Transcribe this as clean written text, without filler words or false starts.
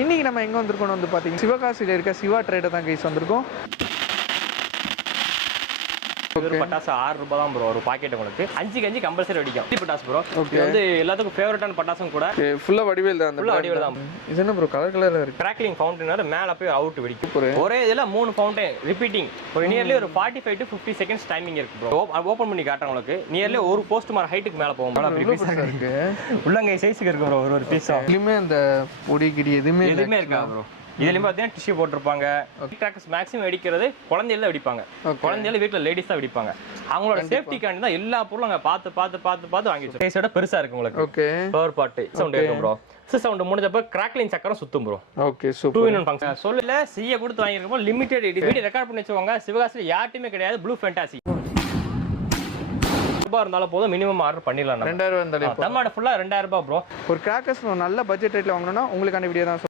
இன்னைக்கு நம்ம எங்கே வந்திருக்கோம்னு வந்து பார்த்தீங்கன்னா சிவகாசியில் இருக்க சிவா ட்ரேடை தான் கைஸ் வந்திருக்கோம். ஒரு பட்டாசு 6 ரூபாய் தான் ப்ரோ ஒரு பாக்கெட். உங்களுக்கு 5 கம்பல்சரி வெடிக்கும். பட்டாசு ப்ரோ இது வந்து எல்லாத்துக்கும் ஃபேவரட்டான பட்டாசும் கூட. ஃபுல்லா வடிவேல் தான். ஃபுல்லா வடிவேல் தான். இது என்ன ப்ரோ கலர் கலரா இருக்கு? கிராக்லிங் ஃபவுண்டைனர் மேல போய் அவுட் வெடிக்கும். ஒரே இதுல 3 ஃபவுண்டைன் ரிப்பீட்டிங். ஒரு நியர்லி ஒரு 45 to 50 செகண்ட்ஸ் டைமிங் இருக்கு ப்ரோ. ஓபன் பண்ணி காட்டுறேன் உங்களுக்கு. நியர்லி ஒரு போஸ்ட் மார் ஹைட்டுக்கு மேல போகும். இருக்கு உள்ளங்கை சைஸ்க்கு இருக்கு ப்ரோ ஒரு பீஸ். இதுலயுமே அந்த பொடி கிடி எதுவுமே இருக்கா ப்ரோ? இதுலயும் பார்த்தீங்கன்னா டிஷ்யூ போட்டிருப்பாங்க. கிராக்கர்ஸ் மேக்ஸிமம் வெடிக்கிறது குழந்தையில வெடிப்பாங்க. குழந்தையில வீட்டில் லேடிஸ் தான் வெடிப்பாங்க. அவங்களோட சேஃப்டிக்காண்டி தான் எல்லா பொருளும் அங்கே பார்த்து வாங்கி வச்சு. சைஸோட பெருசா இருக்கு உங்களுக்கு. ஓகே பவர் பாட்டு சவுண்ட் இருக்கும் ப்ரோ. சவுண்ட் முடிஞ்சப்ப கிராக்லிங் சக்கரம் சுத்தும் bro. Okay super. 2-in-1 function சொல்லல சிஏ கொடுத்து வாங்கிருக்கோம். லிமிடெட் எடிஷன் ரெக்கார்ட் பண்ணி வச்சுவாங்க. சிவகாசில யார்ட்டுமே கிடையாது. ப்ளூ ஃபேண்டாசி ரூபாய் இருந்தாலும் போதும். மினிமம் ஆர்டர் பண்ணிடலாம். 2000 இருந்தாலே தமிழ்நாடு ஃபுல்லா 2000 ரூபாய் ப்ரோ. ஒரு கிராக்கர்ஸ் நல்ல பட்ஜெட் ரேட்ல வாங்கணும்னா உங்களுக்கான வீடியோ தான்.